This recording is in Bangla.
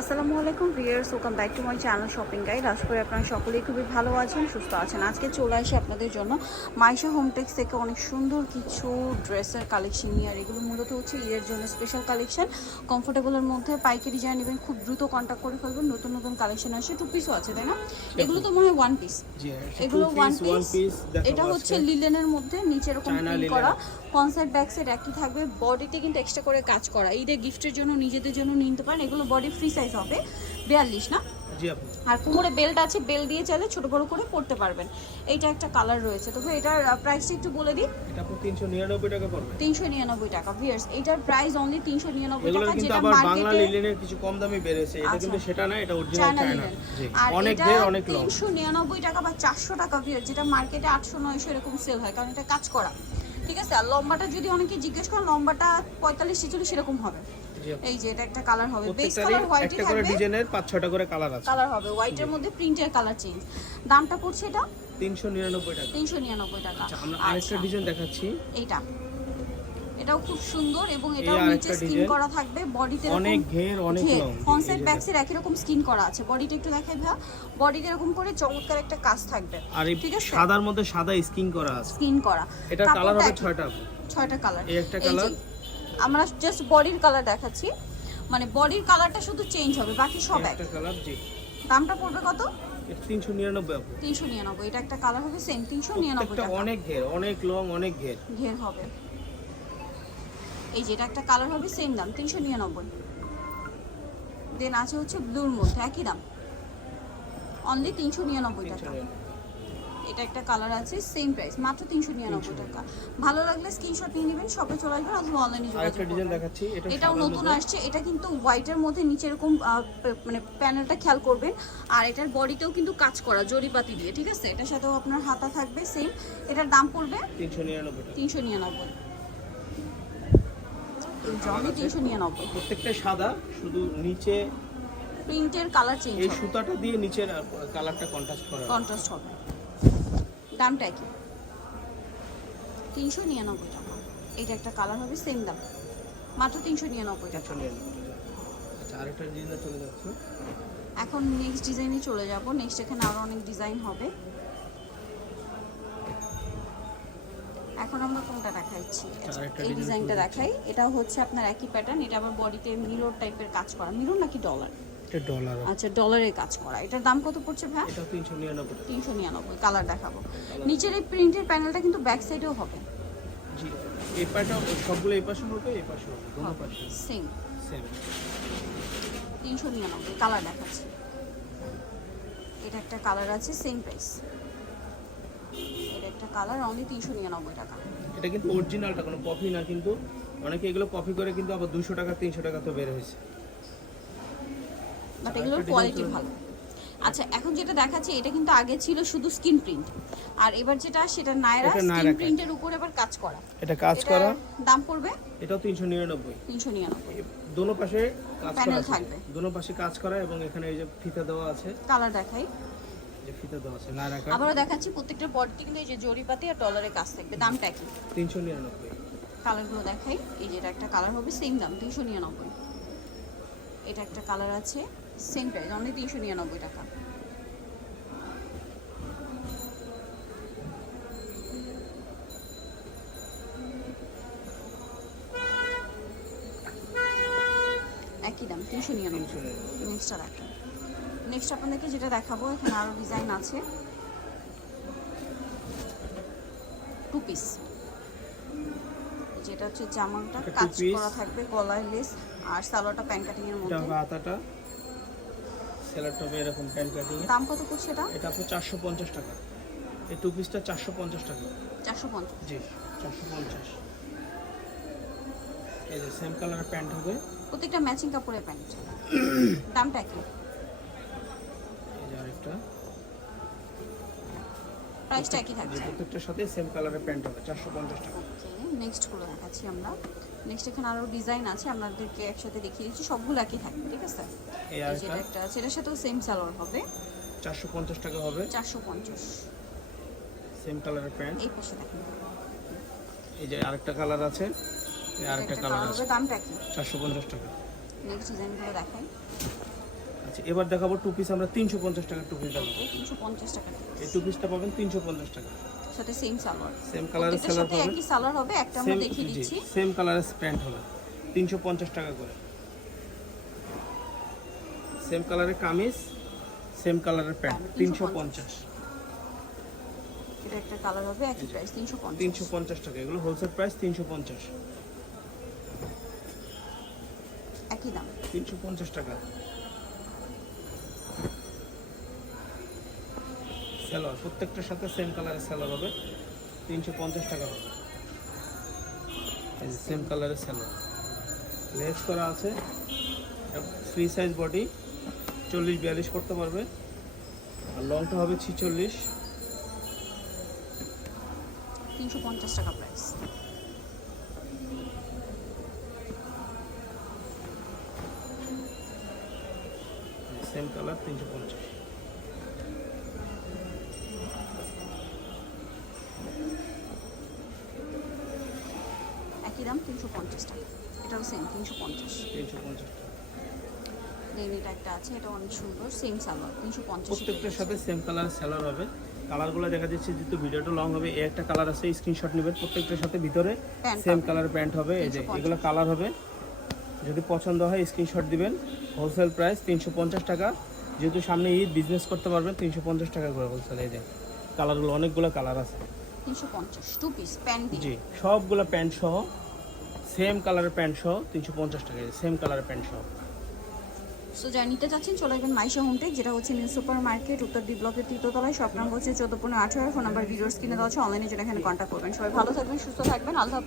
আসসালামু আলাইকুম viewers welcome back to my channel shopping guide. আশা করি আপনারা সকলেই খুবই ভালো আছেন সুস্থ আছেন। আজকে চলে আসি আপনাদের জন্য মাইশা হোমটেক্স থেকে অনেক সুন্দর কিছু ড্রেসের কালেকশন নিয়ে আর এগুলো মূলত হচ্ছে ঈদের জন্য স্পেশাল কালেকশন কমফোর্টেবলের মধ্যে পাইকারি যা নেবেন খুব দ্রুত কন্ট্যাক্ট করে ফেলবেন নতুন নতুন কালেকশন আসে টু পিসও আছে তাই না? এগুলো তো মনে হয় ওয়ান পিস হ্যাঁ, এগুলো ওয়ান পিস এটা হচ্ছে। লিলেনের মধ্যে নিচে এরকম করা। কনসার্ট ব্যাক সাইড একই থাকবে বডিতে কিন্তু এক্সট্রা করে কাজ করা। ঈদের গিফটের জন্য নিজেদের জন্য নিতে পারেন এগুলো বডি ফ্রি সাইজ হবে বিয়াল্লিশ না? আর কোমরে বেল্ট আছে বেল্ট দিয়ে চাইলে ছোট বড় করে পড়তে পারবেন। এইটা একটা কালার রয়েছে। তবে এটার প্রাইসটা একটু বলে দিই। এটা তিনশো নিরানব্বই টাকা পড়বে। ভিয়ার্স এইটার প্রাইস অনলি তিনশো নিরানব্বই এগুলো টাকা যেটা বাংলা মার্কেটে লিলেনের কিছু কম দামে বেড়েছে এটা আচ্ছা। কিন্তু সেটা না এটা অরিজিনাল চায়না অনেক লং টাকা বা চারশো টাকা ভিয়ার যেটা মার্কেটে আটশো নয়শো এরকম সেল হয় কারণ এটা কাজ করা। ঠিক আছে? আর লম্বাটা যদি অনেকে জিজ্ঞেস করেন লম্বাটা পঁয়তাল্লিশ ছেচল্লিশ এরকম হবে। এই যে এটা একটা কালার হবে। বেস কালার হোয়াইটই করে থাকবে। ডিজাইনের পাঁচ ছটা করে কালার আছে। কালার হবে। হোয়াইটের মধ্যে প্রিন্টের কালার চেঞ্জ দামটা পড়ছে এটা? তিনশো নিরানব্বই টাকা। তিনশো নিরানব্বই টাকা। আচ্ছা আমরা আরেকটা আচ্ছা, ডিজাইন দেখাচ্ছি। এইটা। এটাও খুব সুন্দর এবং এটাও নিচে স্কিন করা থাকবে বডিতে অনেক ঘের অনেক লং ফ্রন্ট সাইড একই রকম স্কিন করা আছে। বডিটা একটু দেখাই ভাই বডিতে এরকম করে চমৎকার একটা কাজ থাকবে। আর ঠিক আছে? সাদার মধ্যে সাদা স্কিন করা আছে। স্কিন করা। কাপড়টা কালার হবে একই। ছয়টা। আপু। ছয়টা কালার এই একটা colour। আমরা জাস্ট বডির কালার দেখাচ্ছি। মানে বডির কালারটা শুধু চেঞ্জ হবে বাকি সব এক একটা কালার জি। দামটা পড়বে কত? এটা তিনশো নিরানব্বই আপু তিনশো নিরানব্বই। এটা একটা কালার হবে সেম তিনশো নিরানব্বই প্রত্যেকটা টাকা। অনেক ঘের অনেক লং অনেক ঘের। ঘের হবে। এই যে এটা একটা কালার হবে সেম দাম তিনশো নিরানব্বই। দেন আছে হচ্ছে ব্লুর মধ্যে একই দাম। অনলি তিনশো নিরানব্বই টাকা। এটা একটা কালার আছে সেম প্রাইস মাত্র তিনশো নিরানব্বই টাকা। ভালো লাগলে স্ক্রিনশট নিয়ে নেবেন শপে চলে আসবেন অথবা অনলাইনে যোগাযোগ এটাও নতুন আসছে এটা কিন্তু হোয়াইটের মধ্যে নিচে এরকম মানে প্যানেলটা খেয়াল করবেন। আর এটার বডিতেও কিন্তু কাজ করা জরিপাতি দিয়ে ঠিক আছে? এটার সাথেও আপনার হাতা থাকবে সেম এটার দাম পড়বে তিনশো নিরানব্বই তিনশো নিরানব্বই। তিনশো নিরানব্বই প্রত্যেকটা সাদা শুধু নিচে প্রিন্টের কালার চেঞ্জ এই সুতাটা দিয়ে নিচের কালারটা কন্ট্রাস্ট করা কন্ট্রাস্ট হবে। দামটা কি তিনশো নিরানব্বই টাকা। এটা একটা কালার হবে সেম দাম। মাত্র তিনশো নিরানব্বই টাকা। আচ্ছা আরেকটা ডিজাইন চলে যাচ্ছে। এখন নেক্সট ডিজাইনে চলে যাব। নেক্সট এখানে আরও অনেক ডিজাইন হবে। এখন আমরা কোনটা দেখাচ্ছি? আচ্ছা, এই ডিজাইনটা দেখাই। এটা হচ্ছে আপনার একই প্যাটার্ন এটা আবার বডিতে মিরর টাইপের কাজ করা। মিরর নাকি ডলার এটা ডলার আচ্ছা ডলারের কাজ করা। এটার দাম কত পড়ছে ভাই এটা তিনশো নিরানব্বই টাকা। তিনশো নিরানব্বই কালার দেখাবো। নিচের এই প্রিন্টের প্যানেলটা কিন্তু ব্যাক সাইডেও হবে। জি এই পাটা সবগুলো এই পাশে হবে এই পাশে হবে। দুটো পাশে সেম সেম তিনশো নিরানব্বই কালার দেখাচ্ছি। এটা একটা কালার আছে সেম প্রাইস এটা একটা কালার অনলি তিনশো নিরানব্বই টাকা। এটা কিন্তু অরিজিনালটা কোনো কপি না কিন্তু। অনেকে এগুলো কপি করে কিন্তু আবার দুশো টাকা তিনশো টাকা তো বের হয়েছে। বাট এগুলোর কোয়ালিটি ভালো। আচ্ছা এখন যেটা দেখাচ্ছি এটা কিন্তু আগে ছিল শুধু স্কিন প্রিন্ট আর এবার যেটা সেটা নায়রা স্কিন প্রিন্টের উপর এবার কাজ করা। এটা কাজ করা। দাম পড়বে? নিরানব্বই। তিনশো নিরানব্বই। দোনো পাশে কাজ করা থাকবে। দোনো পাশে কাজ করা এবং এখানে এই যে ফিতা দেওয়া আছে। কালার দেখাই। আবারও দেখাচ্ছি প্রত্যেকটা বডিতে কিন্তু এই যে জরিপাতি আর ডলারের কাজ থাকবে দামটা কি? তিনশো নিরানব্বই। কালারগুলো দেখাই। এই যে এটা একটা কালার হবে সেম দাম তিনশো নিরানব্বই। এটা একটা কালার আছে সেম প্রাইস অনলি তিনশো নিরানব্বই টাকা। একই দাম তিনশো নিরানব্বই। নেক্সটটা দেখেন নেক্সট আপনাদেরকে যেটা দেখাবো এখানে আরও ডিজাইন আছে। টু পিস যেটা হচ্ছে জামাটা কাজ করা থাকবে গলায় লেস আর সালোয়ারটা প্যান্ট কাটিং এর মধ্যে। আতাটা। সেলারটা এরকম প্যান্ট কাটিং দাম কত পড়ছে এটা? এটা চারশো পঞ্চাশ টাকা। এই টু পিসটা চারশো পঞ্চাশ টাকা। চারশো পঞ্চাশ। জি চারশো পঞ্চাশ। এই যে সেম কালারের প্যান্ট হবে। প্রত্যেকটা ম্যাচিং কাপড়ের প্যান্ট। দামটা কি প্রাইসটা একই থাকছে। প্রত্যেকটার সাথে সেম কালারের প্যান্ট হবে চারশো পঞ্চাশ টাকা। ওকে নেক্সটগুলো দেখাচ্ছি আমরা। নেক্সট এখানে আরও ডিজাইন আছে আপনাদেরকে একসাথে দেখিয়ে দিচ্ছি সবগুলো একই থাকবে ঠিক আছে? এই যেটা একটা? এটার সাথেও সেম সালোয়ার হবে। চারশো পঞ্চাশ টাকা হবে। চারশো পঞ্চাশ। সেম কালারের প্যান্ট এই পাশে দেখেন। এই যে আরেকটা কালার আছে এই আরেকটা কালার আছে। দামটা কি চারশো পঞ্চাশ টাকা। নেক্সট ডিজাইনগুলো দেখাই। আচ্ছা এবার দেখাবো টু পিস আমরা তিনশো পঞ্চাশ টাকার টু পিস দেখাবো। তিনশো পঞ্চাশ টাকা। এই টু পিসটা পাবেন তিনশো পঞ্চাশ টাকা। সাথে সেম সালোয়ার। সেম কালারের সাথে পাবেন। একই সালোয়ার হবে একটা আমরা দেখিয়ে দিচ্ছি। সেম কালারের প্যান্ট হবে। তিনশো পঞ্চাশ টাকা করে। সেম কালারের কামিজ সেম কালারের প্যান্ট তিনশো 350 পঞ্চাশ। এটা একটা কালার হবে একই প্রাইস তিনশো পঞ্চাশ। তিনশো পঞ্চাশ টাকা এগুলো হোলসেল প্রাইস তিনশো পঞ্চাশ। একই দাম। তিনশো পঞ্চাশ টাকা। স্যালোয়ার প্রত্যেকটার সাথে সেম কালারের স্যালোয়ার হবে। তিনশো পঞ্চাশ টাকা হবে। সেম কালারের স্যালোয়ার লেস করা আছে। ফ্রি সাইজ বডি চল্লিশ বিয়াল্লিশ করতে পারবে। আর লংটা হবে ছিচল্লিশ। তিনশো পঞ্চাশ টাকা প্রাইস সেম কালার তিনশো পঞ্চাশ একই দাম তিনশো পঞ্চাশ টাকা। এটাও সেম তিনশো পঞ্চাশ। তিনশো পঞ্চাশ দেন এটা একটা আছে এটা অনেক সুন্দর সেম সালোয়ার তিনশো পঞ্চাশ প্রত্যেকটার সাথে সেম কালারের স্যালার হবে। কালারগুলো দেখা যাচ্ছে যেহেতু ভিডিওটা লং হবে এই একটা কালার আছে স্ক্রিনশট নেবেন। প্রত্যেকটার সাথে ভিতরে সেম কালার প্যান্ট হবে। এই যে এগুলো কালার হবে। যদি পছন্দ হয় স্ক্রিনশট দিবেন। হোলসেল প্রাইস তিনশো পঞ্চাশ টাকা। যেহেতু সামনে ঈদ বিজনেস করতে পারবেন তিনশো পঞ্চাশ টাকা করে হোলসেল এই যে কালারগুলো অনেকগুলো কালার আছে। তিনশো পঞ্চাশ টু পিস প্যান্ট জি সবগুলো প্যান্ট সহ সেম কালারের প্যান্ট সহ তিনশো পঞ্চাশ টাকা সেম কালারের প্যান্ট সহ। সো যা নিতে চাচ্ছেন, চলে আসবেন মাইশা হোমটেক যেটা হচ্ছে নিউ সুপার মার্কেট উত্তর ডি ব্লকের তৃতীয়তলায়। শপ নাম্বার হচ্ছে চোদ্দ পনেরো আঠারো ফোন নাম্বার ভিডিওস কিনে দেওয়া হচ্ছে অনলাইনে যেটা এখানে কন্ট্যাক্ট করবেন। সবাই ভালো থাকবেন, সুস্থ থাকবেন, আল্লাহ